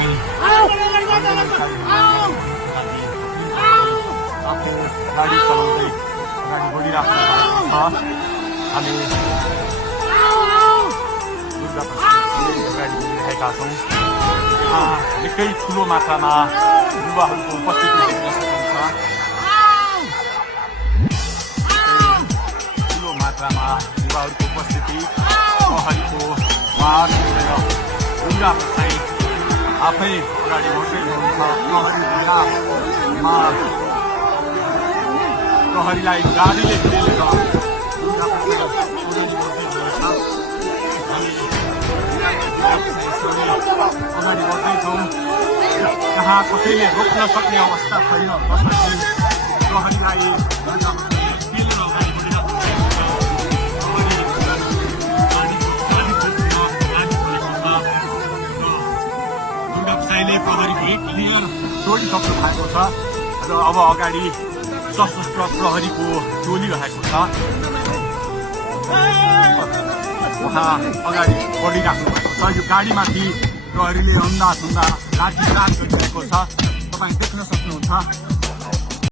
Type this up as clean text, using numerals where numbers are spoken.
चाहिँ आफू गाडी चलाउँदै अगाडि बढिराख्नु भएको छ। हामी दुर्गा प्रसादले अगाडि बढिरहेका छौँ। निकै ठुलो मात्रामा युवाहरूको उपस्थिति देख्न सकिन्छ। ठुलो मात्रामा युवाहरूको उपस्थिति प्रहरीको मार्च गरेर दुर्गा प्रसाद आफै अगाडि बढ्दै हुनुहुन्छ। प्रहरीलाई गाडीले भिडेर दुर्गा प्रसाद अगाडि बढ्दैछौँ। जहाँ कसैले रोक्न सक्ने अवस्था छैन, कसरी प्रहरीलाई दुर्गा प्रसादले प्रहरी भेट क्लियर जोडिसक्नु भएको छ र अब अगाडि सशस्त्र प्रहरीको टोलिरहेको छ। उहाँ अगाडि बढिराख्नु भएको छ। यो गाडीमाथि प्रहरीले अन्दाज लाठीचार्ज गरिरहेको छ। तपाईँ देख्न सक्नुहुन्छ।